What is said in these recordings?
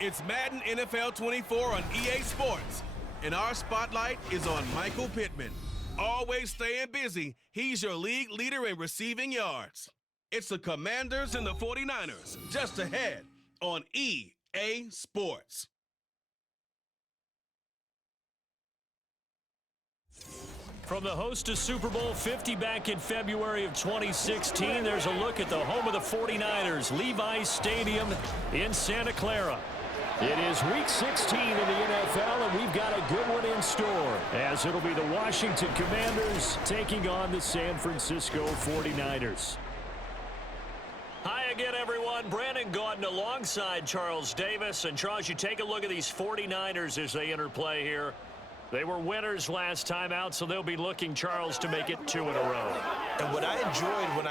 It's Madden NFL 24 on EA Sports, and our spotlight is on Michael Pittman. Always staying busy, he's your league leader in receiving yards. It's the Commanders and the 49ers, just ahead on EA Sports. From the host to Super Bowl 50 back in February of 2016, there's a look at the home of the 49ers, Levi's Stadium in Santa Clara. It is Week 16 in the NFL, and we've got a good one in store, as it'll be the Washington Commanders taking on the San Francisco 49ers. Hi again, everyone. Brandon Gaudin alongside Charles Davis. And, Charles, you take a look at these 49ers as they interplay here. They were winners last time out, so they'll be looking, Charles, to make it 2 in a row. And what I enjoyed when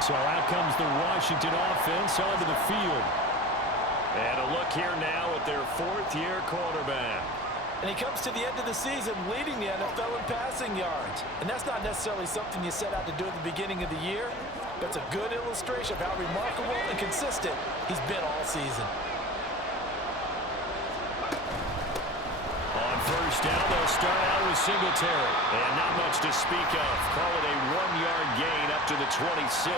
So out comes the Washington offense onto the field. And a look here now at their fourth-year quarterback. And he comes to the end of the season leading the NFL in passing yards. And that's not necessarily something you set out to do at the beginning of the year. That's a good illustration of how remarkable and consistent he's been all season. On first down, they'll start out with Singletary. And not much to speak of. Call it a 1-yard gain up to the 26.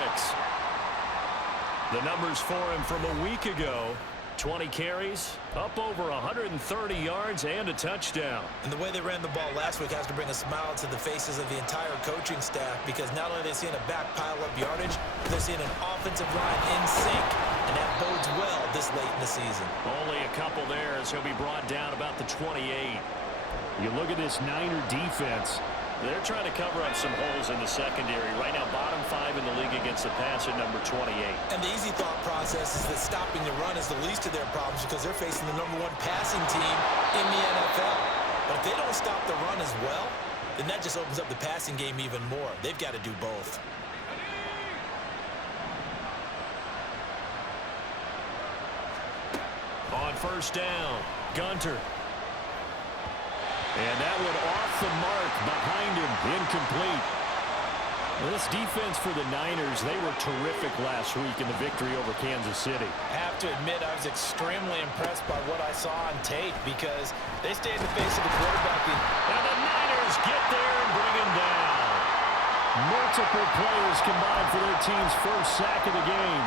The numbers for him from a week ago: 20 carries, up over 130 yards, and a touchdown. And the way they ran the ball last week has to bring a smile to the faces of the entire coaching staff, because not only are they seeing a back pile up yardage, they're seeing an offensive line in sync, and that bodes well this late in the season. Only a couple there as he'll be brought down about the 28. You look at this Niner defense. They're trying to cover up some holes in the secondary. Right now, bottom 5 in the league against the pass at number 28. And the easy thought process is that stopping the run is the least of their problems, because they're facing the #1 passing team in the NFL. But if they don't stop the run as well, then that just opens up the passing game even more. They've got to do both. On first down, Gunter. And that one off the mark behind him, incomplete. Well, this defense for the Niners, they were terrific last week in the victory over Kansas City. I have to admit, I was extremely impressed by what I saw on tape, because they stay in the face of the quarterback. And the Niners get there and bring him down. Multiple players combined for their team's first sack of the game.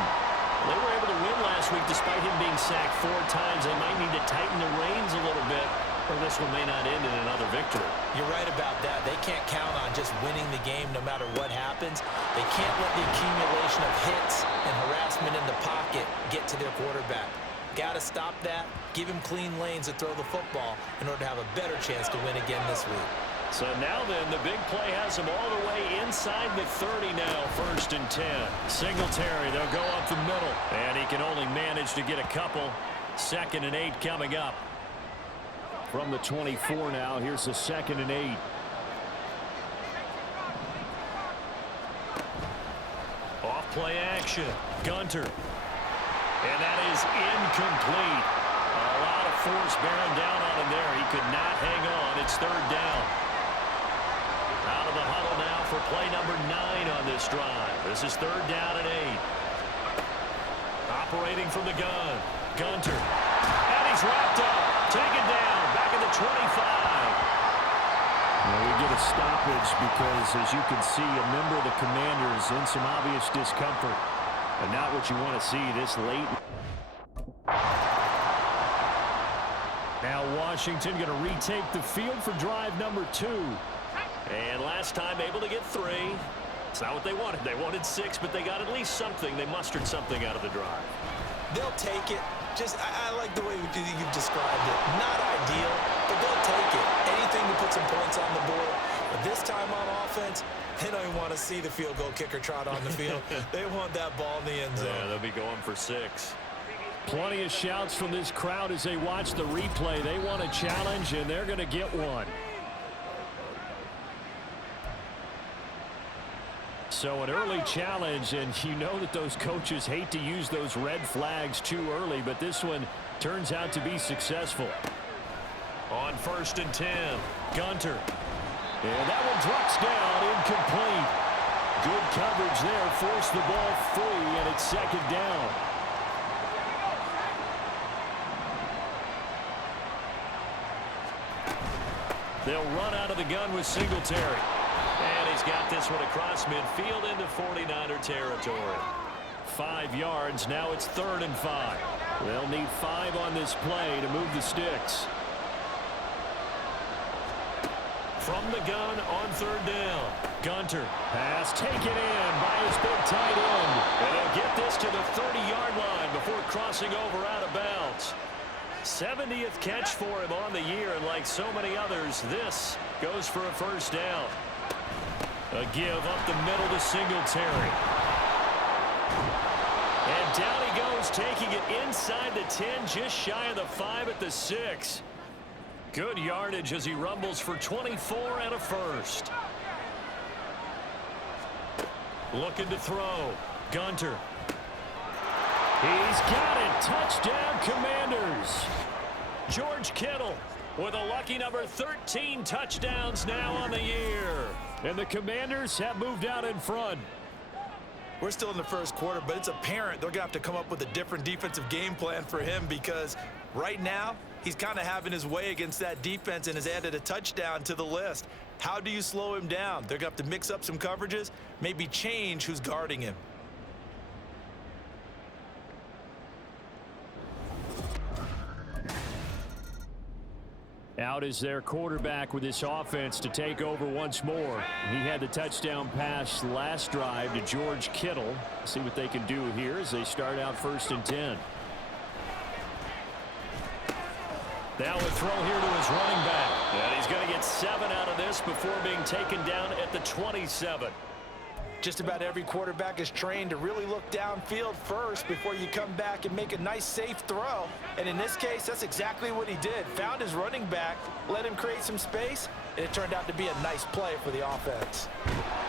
They were able to win last week despite him being sacked 4 times. They might need to tighten the reins a little bit, or this one may not end in another victory. You're right about that. They can't count on just winning the game no matter what happens. They can't let the accumulation of hits and harassment in the pocket get to their quarterback. Got to stop that, give him clean lanes to throw the football in order to have a better chance to win again this week. So now then, the big play has him all the way inside the 30 now, 1st and 10. Singletary, they'll go up the middle, and he can only manage to get a couple. 2nd and 8 coming up. From the 24 now, here's the 2nd and 8. Off play action, Gunter. And that is incomplete. A lot of force bearing down on him there. He could not hang on. It's 3rd down. Out of the huddle now for play number 9 on this drive. This is 3rd down and 8. Operating from the gun, Gunter. And he's wrapped up. Taken down. Back at the 25. Well, we get a stoppage because, as you can see, a member of the Commanders in some obvious discomfort. And not what you want to see this late. Now Washington going to retake the field for drive number 2. And last time able to get 3. It's not what they wanted. They wanted 6, but they got at least something. They mustered something out of the drive. They'll take it. I like the way you've described it. Not ideal, but they'll take it. Anything to put some points on the board. But this time on offense, they don't even want to see the field goal kicker trot on the field. They want that ball in the end zone. Yeah, they'll be going for 6. Plenty of shouts from this crowd as they watch the replay. They want a challenge, and they're going to get one. So an early challenge, and you know that those coaches hate to use those red flags too early, but this one turns out to be successful. On 1st and 10, Gunter. And that one drops down, incomplete. Good coverage there. Forced the ball free, and it's second down. They'll run out of the gun with Singletary. And he's got this one across midfield into 49er territory. 5 yards. Now it's 3rd and 5. They'll need 5 on this play to move the sticks. From the gun on 3rd down. Gunter. Pass taken in by his big tight end. And he'll get this to the 30-yard line before crossing over out of bounds. 70th catch for him on the year, and like so many others, this goes for a first down. A give up the middle to Singletary. And down he goes, taking it inside the 10, just shy of the 5 at the 6. Good yardage as he rumbles for 24 and a first. Looking to throw. Gunter. He's got it. Touchdown, Commanders. George Kittle with a lucky number 13 touchdowns now on the year. And the Commanders have moved out in front. We're still in the first quarter, but it's apparent they're going to have to come up with a different defensive game plan for him, because right now he's kind of having his way against that defense and has added a touchdown to the list. How do you slow him down? They're going to have to mix up some coverages, maybe change who's guarding him. Out is their quarterback with this offense to take over once more. He had the touchdown pass last drive to George Kittle. See what they can do here as they start out 1st and 10. Now a throw here to his running back. And he's going to get 7 out of this before being taken down at the 27. Just about every quarterback is trained to really look downfield first before you come back and make a nice, safe throw. And in this case, that's exactly what he did. Found his running back, let him create some space, and it turned out to be a nice play for the offense.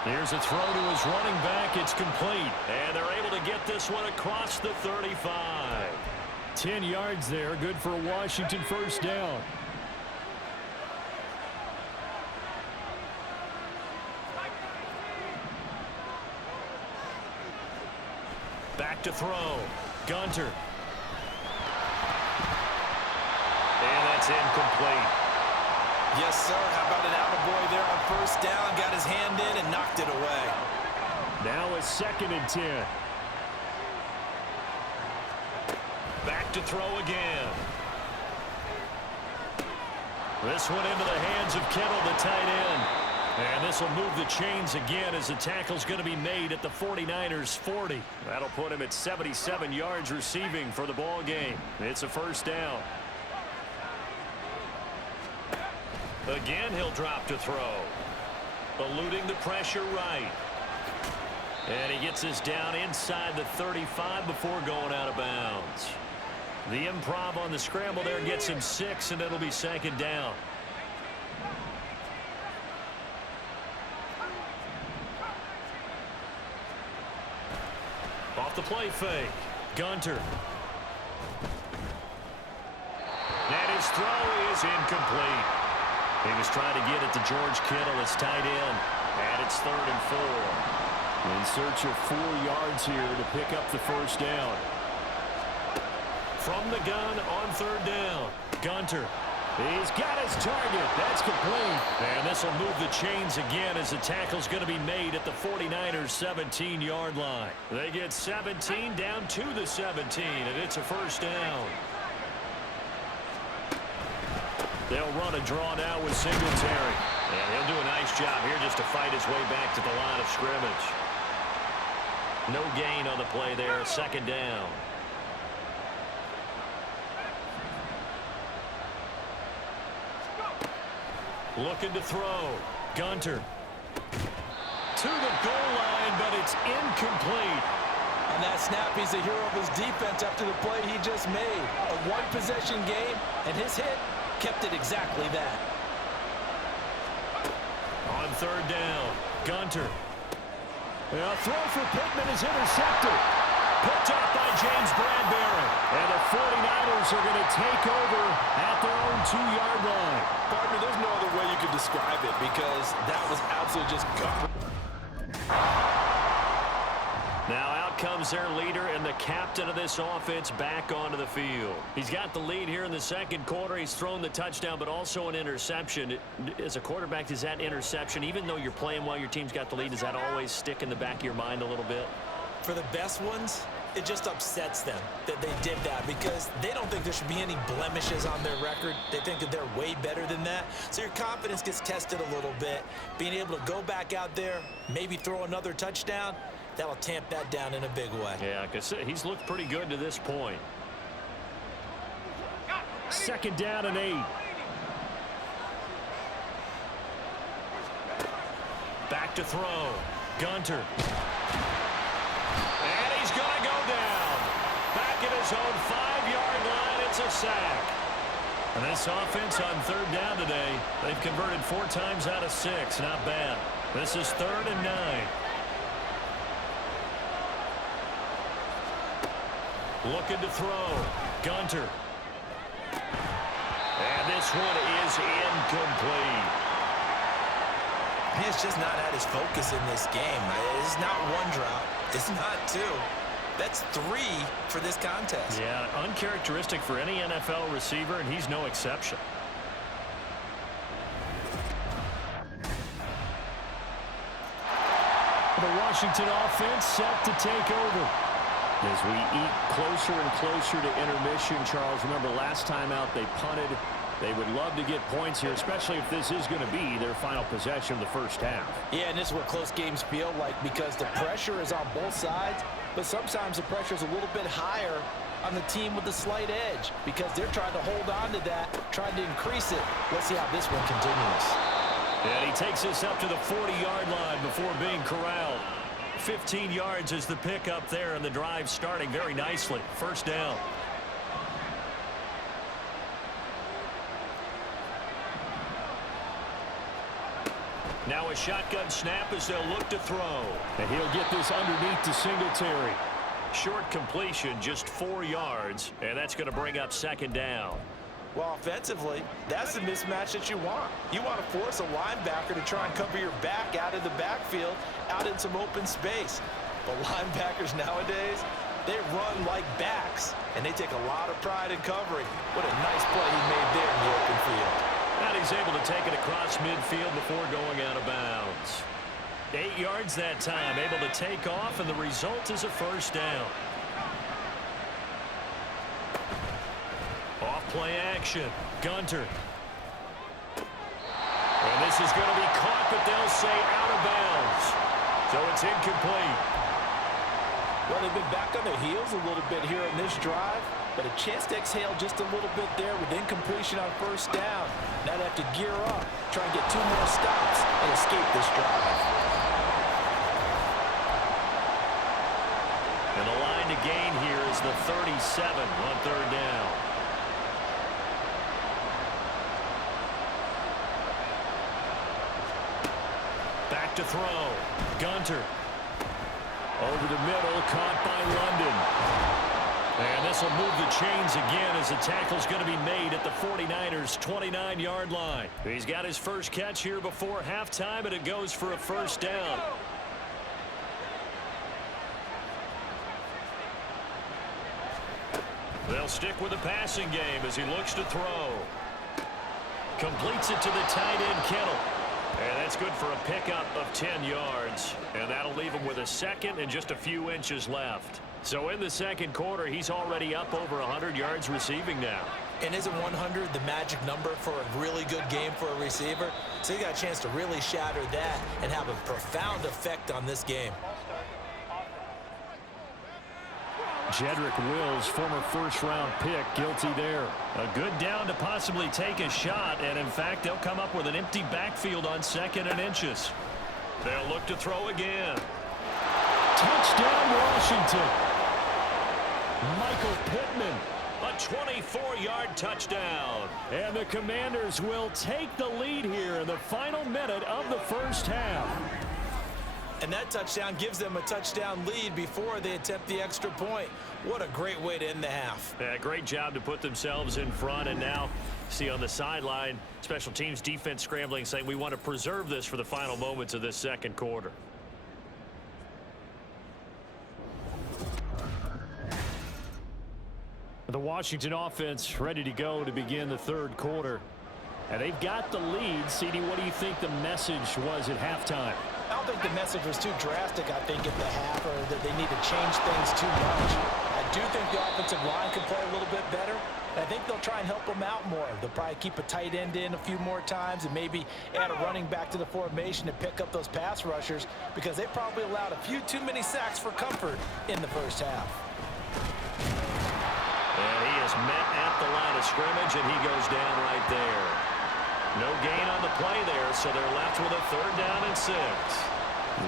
Here's a throw to his running back. It's complete. And they're able to get this one across the 35. 10 yards there. Good for a Washington first down. Back to throw. Gunter. And that's incomplete. Yes, sir. How about an attaboy there on first down? Got his hand in and knocked it away. Now a 2nd and 10. Back to throw again. This one into the hands of Kittle, the tight end. And this will move the chains again as the tackle's going to be made at the 49ers 40. That'll put him at 77 yards receiving for the ball game. It's a first down. Again, he'll drop to throw. Eluding the pressure right. And he gets this down inside the 35 before going out of bounds. The improv on the scramble there gets him 6, and it'll be 2nd down. Off the play fake. Gunter. And his throw is incomplete. He was trying to get it to George Kittle, his tight end. And it's 3rd and 4. In search of 4 yards here to pick up the first down. From the gun on 3rd down. Gunter. He's got his target. That's complete. And this will move the chains again as the tackle's going to be made at the 49ers 17-yard line. They get 17 down to the 17, and it's a first down. They'll run a draw now with Singletary. And he'll do a nice job here just to fight his way back to the line of scrimmage. No gain on the play there. 2nd down. Looking to throw. Gunter. To the goal line, but it's incomplete. On that snap, he's a hero of his defense after the play he just made. A one-possession game, and his hit kept it exactly that. On 3rd down, Gunter. A throw for Pittman is intercepted. Picked up by James Bradbury. And the 49ers are going to take over at their own 2-yard line. Partner, there's no other way you could describe it, because that was absolutely just gut. Now out comes their leader and the captain of this offense back onto the field. He's got the lead here in the second quarter. He's thrown the touchdown, but also an interception. As a quarterback, does that interception, even though you're playing while your team's got the lead, does that always stick in the back of your mind a little bit? For the best ones, it just upsets them that they did that because they don't think there should be any blemishes on their record. They think that they're way better than that. So your confidence gets tested a little bit. Being able to go back out there, maybe throw another touchdown, that'll tamp that down in a big way. Yeah, because he's looked pretty good to this point. Second down and 8. Back to throw. Gunter. And he's going to go down. Back at his own 5-yard line. It's a sack. And this offense on third down today, they've converted 4 times out of 6. Not bad. This is 3rd and 9. Looking to throw. Gunter. And this one is incomplete. He's just not at his focus in this game. It's not 1 drop. It's not 2. That's 3 for this contest. Yeah, uncharacteristic for any NFL receiver, and he's no exception. The Washington offense set to take over. As we eat closer and closer to intermission, Charles, remember last time out they punted. They would love to get points here, especially if this is going to be their final possession of the first half. Yeah, and this is what close games feel like because the pressure is on both sides, but sometimes the pressure is a little bit higher on the team with the slight edge because they're trying to hold on to that, trying to increase it. Let's see how this one continues. And he takes this up to the 40-yard line before being corralled. 15 yards is the pickup there, and the drive starting very nicely. First down. Now a shotgun snap as they'll look to throw. And he'll get this underneath to Singletary. Short completion, just 4 yards, and that's going to bring up second down. Well, offensively, that's the mismatch that you want. You want to force a linebacker to try and cover your back out of the backfield, out in some open space. But linebackers nowadays, they run like backs, and they take a lot of pride in covering. What a nice play he made there in the open field. And he's able to take it across midfield before going out of bounds. 8 yards that time, able to take off, and the result is a first down. Off-play action. Gunter. And this is going to be caught, but they'll say out of bounds. So it's incomplete. Well, they've been back on their heels a little bit here in this drive, but a chance to exhale just a little bit there with incompletion on first down. Now they have to gear up, try and get 2 more stops, and escape this drive. And the line to gain here is the 37 on third down. Back to throw. Gunter. Over the middle, caught by London. And this will move the chains again as the tackle's going to be made at the 49ers' 29-yard line. He's got his first catch here before halftime, and it goes for a first down. They'll stick with the passing game as he looks to throw. Completes it to the tight end, Kittle. And that's good for a pickup of 10 yards. And that'll leave him with a second and just a few inches left. So in the second quarter, he's already up over 100 yards receiving now. And isn't 100 the magic number for a really good game for a receiver? So he got a chance to really shatter that and have a profound effect on this game. Jedrick Wills, former first-round pick, guilty there. A good down to possibly take a shot, and in fact, they'll come up with an empty backfield on 2nd and inches. They'll look to throw again. Touchdown, Washington. Michael Pittman, a 24-yard touchdown. And the Commanders will take the lead here in the final minute of the first half. And that touchdown gives them a touchdown lead before they attempt the extra point. What a great way to end the half. Yeah, great job to put themselves in front. And now, see on the sideline, special teams defense scrambling, saying we want to preserve this for the final moments of this second quarter. The Washington offense ready to go to begin the third quarter. And they've got the lead. CD, what do you think the message was at halftime? I don't think the message was too drastic, I think, at the half, or that they need to change things too much. I do think the offensive line could play a little bit better. I think they'll try and help them out more. They'll probably keep a tight end in a few more times and maybe add a running back to the formation to pick up those pass rushers, because they probably allowed a few too many sacks for comfort in the first half. And he is met at the line of scrimmage, and he goes down right there. No gain on the play there, so they're left with a 3rd down and 6.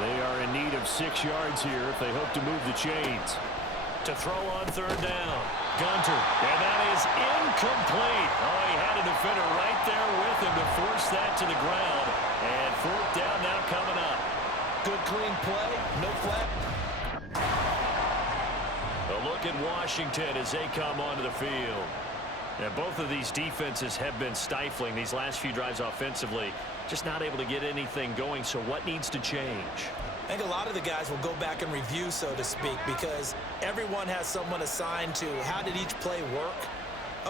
They are in need of 6 yards here if they hope to move the chains. To throw on 3rd down, Gunter, and that is incomplete. Oh, he had a defender right there with him to force that to the ground. And 4th down now coming up. Good clean play, no flag. A look at Washington as they come onto the field. Now, both of these defenses have been stifling these last few drives offensively. Just not able to get anything going, so what needs to change? I think a lot of the guys will go back and review, so to speak, because everyone has someone assigned to how did each play work.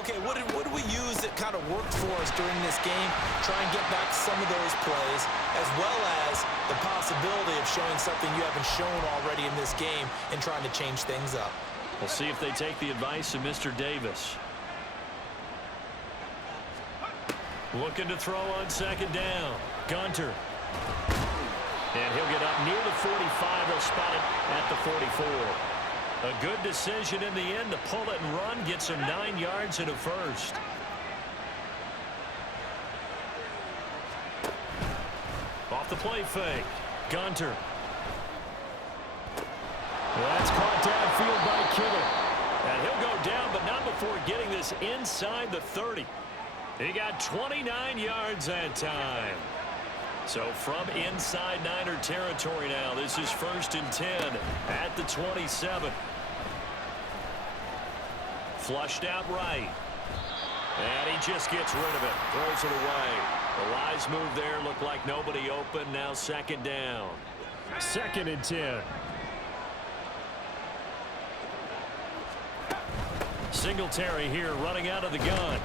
Okay, what did we use that kind of worked for us during this game? Try and get back some of those plays, as well as the possibility of showing something you haven't shown already in this game and trying to change things up. We'll see if they take the advice of Mr. Davis. Looking to throw on 2nd down. Gunter. And he'll get up near the 45. He'll spot it at the 44. A good decision in the end to pull it and run. Gets him 9 yards and a first. Off the play fake. Gunter. That's caught downfield by Kittle. And he'll go down, but not before getting this inside the 30. He got 29 yards that time. So from inside Niner territory now, this is 1st and 10 at the 27. Flushed out right. And he just gets rid of it. Throws it away. The wise move there. Looked like nobody open. Now 2nd down. 2nd and 10. Singletary here running out of the gun.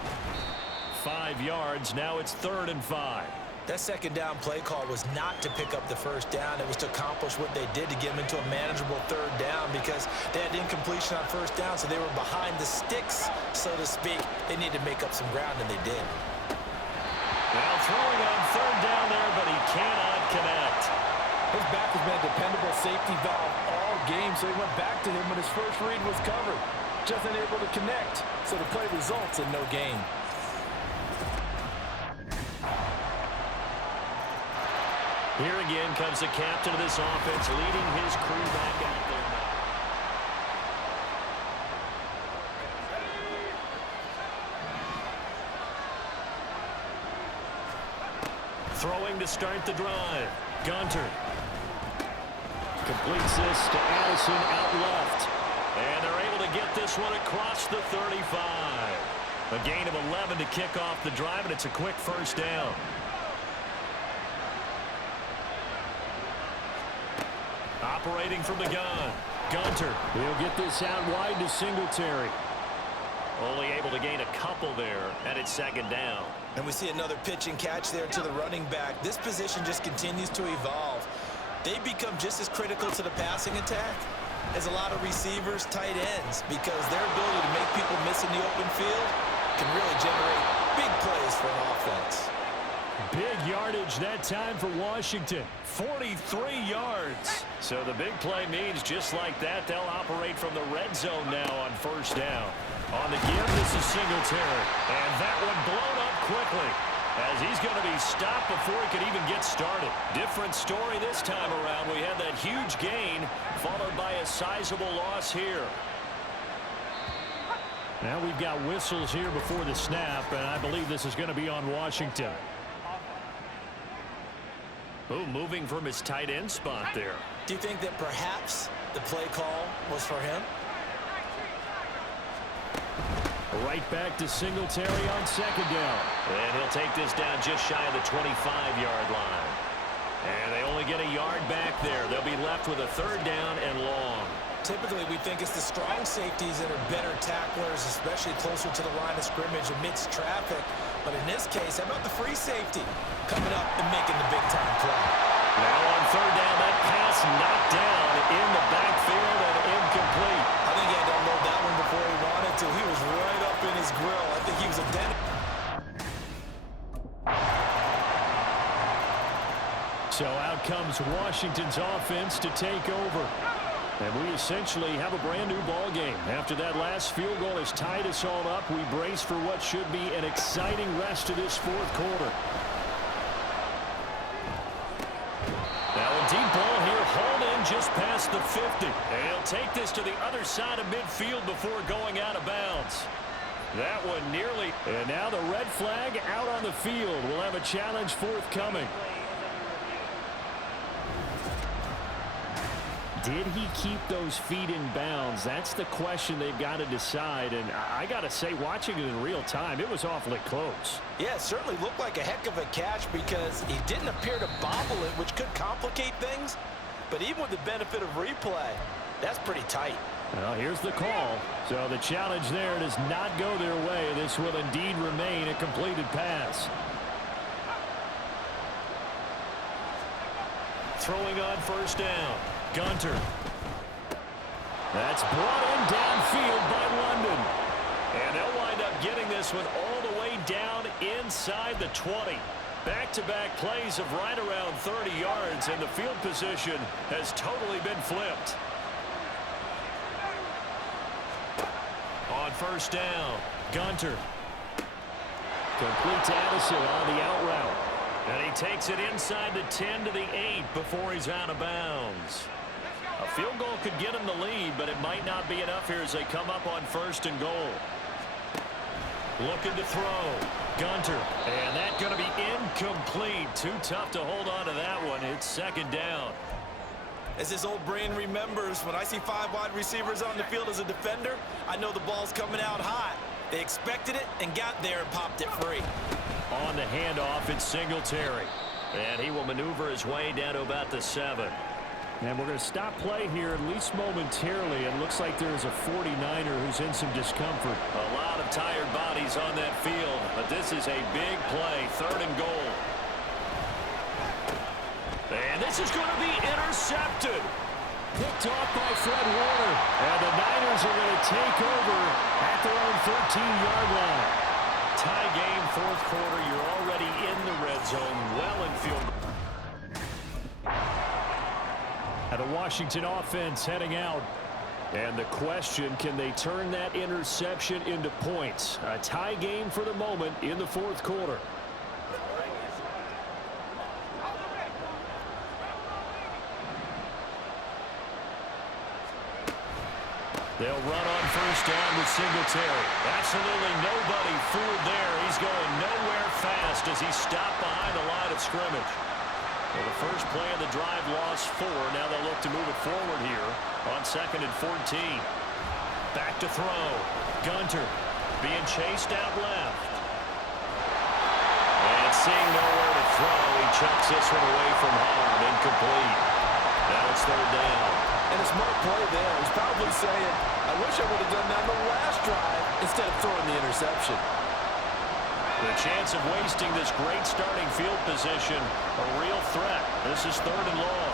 5 yards. Now it's 3rd and 5. That 2nd down play call was not to pick up the 1st down. It was to accomplish what they did to get them into a manageable 3rd down, because they had incompletion on 1st down, so they were behind the sticks, so to speak. They needed to make up some ground, and they did. Now throwing on 3rd down there, but he cannot connect. His back has been a dependable safety valve all game, so he went back to him when his first read was covered. Just unable to connect, so the play results in no gain. Here again comes the captain of this offense, leading his crew back out there now. Throwing to start the drive. Gunter. Completes this to Addison out left. And they're able to get this one across the 35. A gain of 11 to kick off the drive, and it's a quick 1st down. Operating from the gun. Gunter. He'll get this out wide to Singletary. Only able to gain a couple there, and it's 2nd down. And we see another pitch and catch there to the running back. This position just continues to evolve. They become just as critical to the passing attack as a lot of receivers, tight ends, because their ability to make people miss in the open field can really generate big plays for an offense. Big yardage that time for Washington. 43 yards. So the big play means just like that, they'll operate from the red zone now on 1st down. On the give, this is Singletary. And that one blown up quickly, as he's going to be stopped before he could even get started. Different story this time around. We had that huge gain, followed by a sizable loss here. Now we've got whistles here before the snap, and I believe this is going to be on Washington. Oh, moving from his tight end spot there. Do you think that perhaps the play call was for him? Right back to Singletary on 2nd down. And he'll take this down just shy of the 25-yard line. And they only get a yard back there. They'll be left with a 3rd down and long. Typically, we think it's the strong safeties that are better tacklers, especially closer to the line of scrimmage amidst traffic. But in this case, how about the free safety coming up and making the big-time play? Now on third down, that pass knocked down in the backfield and incomplete. I think he had to unload that one before he wanted to. He was right up in his grill. I think he was a dent. So out comes Washington's offense to take over. And we essentially have a brand new ball game. After that last field goal has tied us all up, we brace for what should be an exciting rest of this fourth quarter. Now a deep ball here, hauled in just past the 50. And he'll take this to the other side of midfield before going out of bounds. That one nearly. And now the red flag out on the field. We'll have a challenge forthcoming. Did he keep those feet in bounds? That's the question they've got to decide. And I got to say, watching it in real time, it was awfully close. Yeah, it certainly looked like a heck of a catch because he didn't appear to bobble it, which could complicate things. But even with the benefit of replay, that's pretty tight. Well, here's the call. So the challenge there does not go their way. This will indeed remain a completed pass. Throwing on first down. Gunter. That's brought in downfield by London. And they'll wind up getting this one all the way down inside the 20. Back-to-back plays of right around 30 yards, and the field position has totally been flipped. On first down, Gunter. Complete to Addison on the out route. And he takes it inside the 10 to the 8 before he's out of bounds. A field goal could get him the lead, but it might not be enough here as they come up on first and goal. Looking to throw. Gunter. And that's going to be incomplete. Too tough to hold on to that one. It's second down. As his old brain remembers, when I see 5 wide receivers on the field as a defender, I know the ball's coming out hot. They expected it and got there and popped it free. On the handoff, it's Singletary. And he will maneuver his way down to about the 7. And we're going to stop play here, at least momentarily. It looks like there's a 49er who's in some discomfort. A lot of tired bodies on that field, but this is a big play, third and goal. And this is going to be intercepted. Picked off by Fred Warner. And the Niners are going to take over at their own 13-yard line. Tie game, fourth quarter. You're already in the red zone, well in field. And the Washington offense heading out. And the question, can they turn that interception into points? A tie game for the moment in the fourth quarter. They'll run on first down with Singletary. Absolutely nobody fooled there. He's going nowhere fast as he stopped behind the line of scrimmage. Well, the first play of the drive lost 4. Now they'll look to move it forward here on 2nd and 14. Back to throw. Gunter being chased out left. And seeing nowhere to throw, he chucks this one away from home. Incomplete. Now it's third down. And a smart play there. He's probably saying, I wish I would have done that on the last drive instead of throwing the interception. The chance of wasting this great starting field position, a real threat. This is third and long.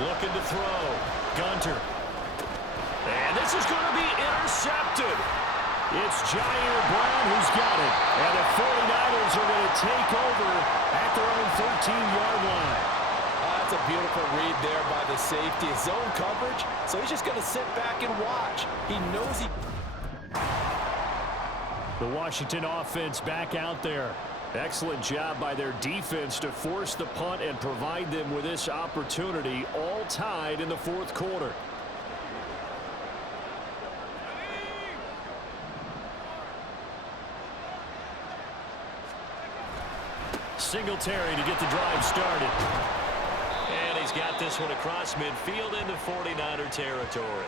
Looking to throw. Gunter. And this is going to be intercepted. It's Jair Brown who's got it. And the 49ers are going to take over at their own 13-yard line. That's a beautiful read there by the safety. His zone coverage, so he's just going to sit back and watch. He knows he... The Washington offense back out there. Excellent job by their defense to force the punt and provide them with this opportunity, all tied in the fourth quarter. Singletary to get the drive started. And he's got this one across midfield into 49er territory.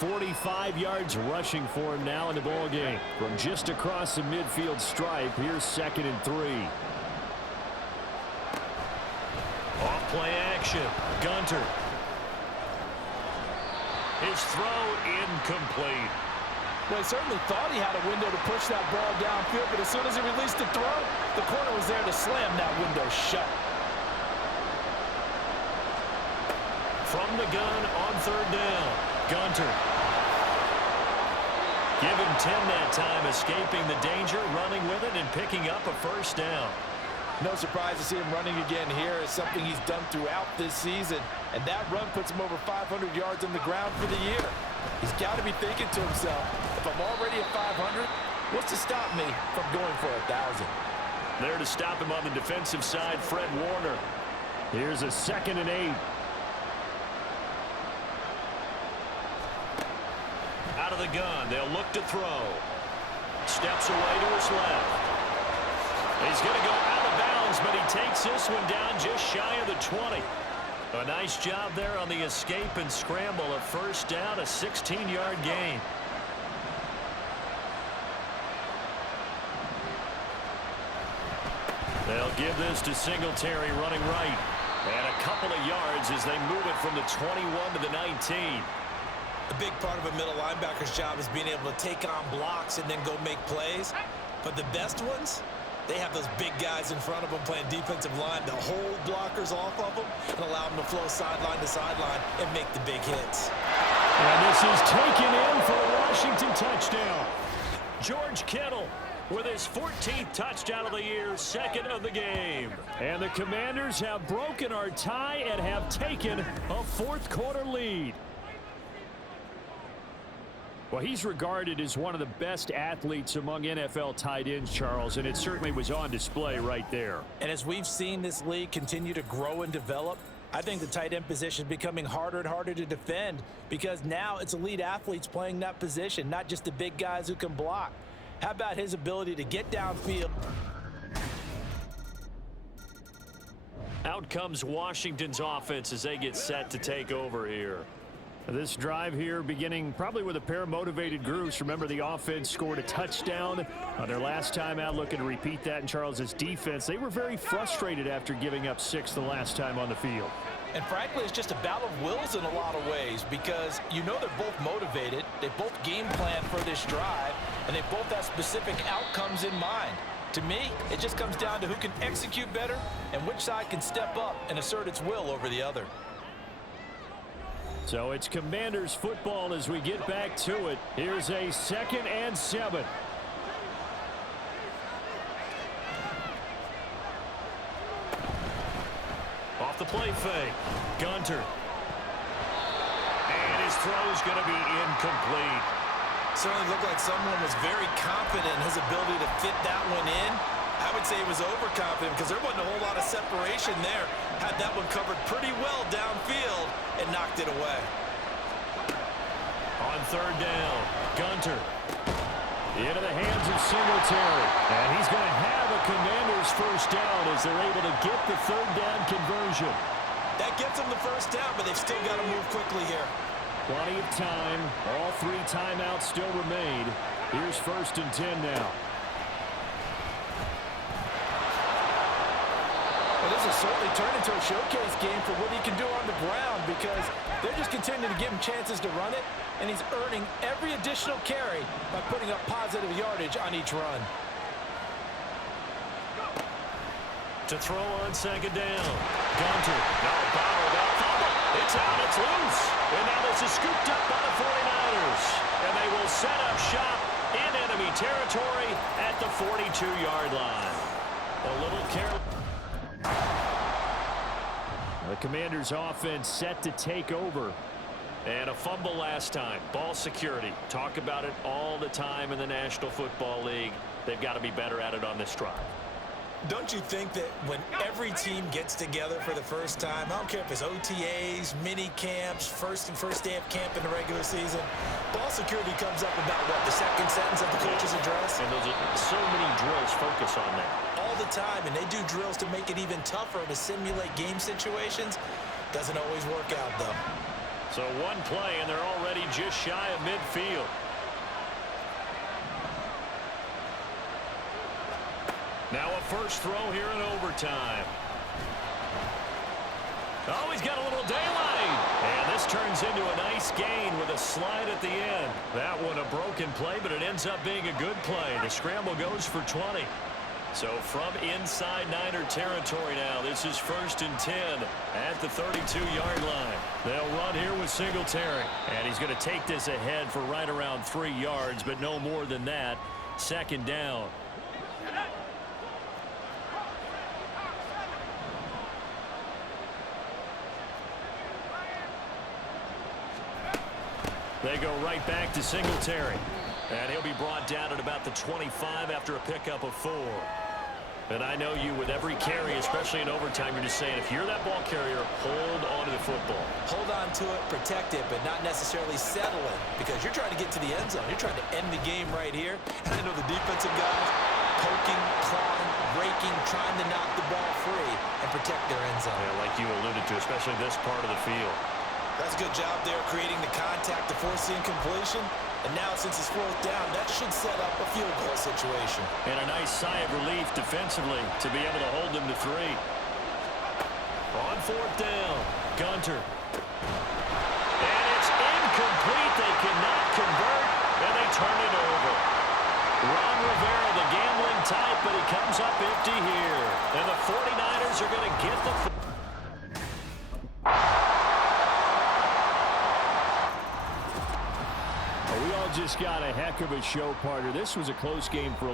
45 yards rushing for him now in the ball game. From just across the midfield stripe, here's 2nd and 3. Off play action. Gunter. His throw incomplete. Well, he certainly thought he had a window to push that ball downfield, but as soon as he released the throw, the corner was there to slam that window shut. From the gun on 3rd down, Gunter. Give him 10 that time, escaping the danger, running with it, and picking up a 1st down. No surprise to see him running again here. It's something he's done throughout this season, and that run puts him over 500 yards on the ground for the year. He's got to be thinking to himself, if I'm already at 500, what's to stop me from going for 1,000? There to stop him on the defensive side, Fred Warner. Here's a 2nd and 8. Out of the gun, they'll look to throw. Steps away to his left. He's going to go out of bounds, but he takes this one down just shy of the 20. A nice job there on the escape and scramble. A 1st down, a 16-yard gain. They'll give this to Singletary running right. And a couple of yards as they move it from the 21 to the 19. A big part of a middle linebacker's job is being able to take on blocks and then go make plays. But the best ones, they have those big guys in front of them playing defensive line to hold blockers off of them and allow them to flow sideline to sideline and make the big hits. And this is taken in for a Washington touchdown. George Kittle with his 14th touchdown of the year, 2nd of the game. And the Commanders have broken our tie and have taken a 4th quarter lead. Well, he's regarded as one of the best athletes among NFL tight ends, Charles, and it certainly was on display right there. And as we've seen this league continue to grow and develop, I think the tight end position is becoming harder and harder to defend because now it's elite athletes playing that position, not just the big guys who can block. How about his ability to get downfield? Out comes Washington's offense as they get set to take over here. This drive here beginning probably with a pair of motivated groups. Remember, the offense scored a touchdown on their last time out, looking to repeat that in Charles's defense. They were very frustrated after giving up 6 the last time on the field. And frankly, it's just a battle of wills in a lot of ways because you know they're both motivated, they both game plan for this drive, and they both have specific outcomes in mind. To me, it just comes down to who can execute better and which side can step up and assert its will over the other. So it's Commanders football as we get back to it. Here's a 2nd and 7. Off the play fake. Gunter. And his throw's going to be incomplete. Certainly looked like someone was very confident in his ability to fit that one in. I would say he was overconfident because there wasn't a whole lot of separation there. Had that one covered pretty well downfield and knocked it away. On 3rd down, Gunter. Into the hands of Singletary. And he's going to have a Commanders 1st down as they're able to get the 3rd down conversion. That gets them the 1st down, but they've still got to move quickly here. Plenty of time. All 3 timeouts still remain. Here's 1st and 10 now. Well, this has certainly turned into a showcase game for what he can do on the ground because they're just continuing to give him chances to run it, and he's earning every additional carry by putting up positive yardage on each run. To throw on 2nd down. Gunter. Now bottled up. It's out. It's loose. And now this is scooped up by the 49ers. And they will set up shop in enemy territory at the 42-yard line. A little careless. The Commanders' offense set to take over. And a fumble last time. Ball security. Talk about it all the time in the National Football League. They've got to be better at it on this drive. Don't you think that when every team gets together for the first time, I don't care if it's OTAs, mini camps, first day of camp in the regular season, ball security comes up about, what, the 2nd sentence of the coach's address? And those are so many drills focus on that. All the time, and they do drills to make it even tougher to simulate game situations. Doesn't always work out, though. So one play, and they're already just shy of midfield. Now a first throw here in overtime. Oh, he's got a little daylight. And this turns into a nice gain with a slide at the end. That one a broken play, but it ends up being a good play. The scramble goes for 20. So from inside Niner territory now, this is 1st and 10 at the 32-yard line. They'll run here with Singletary. And he's going to take this ahead for right around 3 yards, but no more than that. 2nd down. They go right back to Singletary. And he'll be brought down at about the 25 after a pickup of 4. And I know you, with every carry, especially in overtime, you're just saying, if you're that ball carrier, hold on to the football. Hold on to it, protect it, but not necessarily settle it, because you're trying to get to the end zone. You're trying to end the game right here. And I know the defensive guys poking, clawing, raking, trying to knock the ball free and protect their end zone. Yeah, like you alluded to, especially this part of the field. That's a good job there, creating the contact to force the incompletion. And now, since it's 4th down, that should set up a field goal situation. And a nice sigh of relief defensively to be able to hold them to 3. On 4th down, Gunter. And it's incomplete. They cannot convert, and they turn it over. Ron Rivera, the gambling type, but he comes up empty here. And the 49ers are going to get the... We all just got a heck of a show, partner. This was a close game for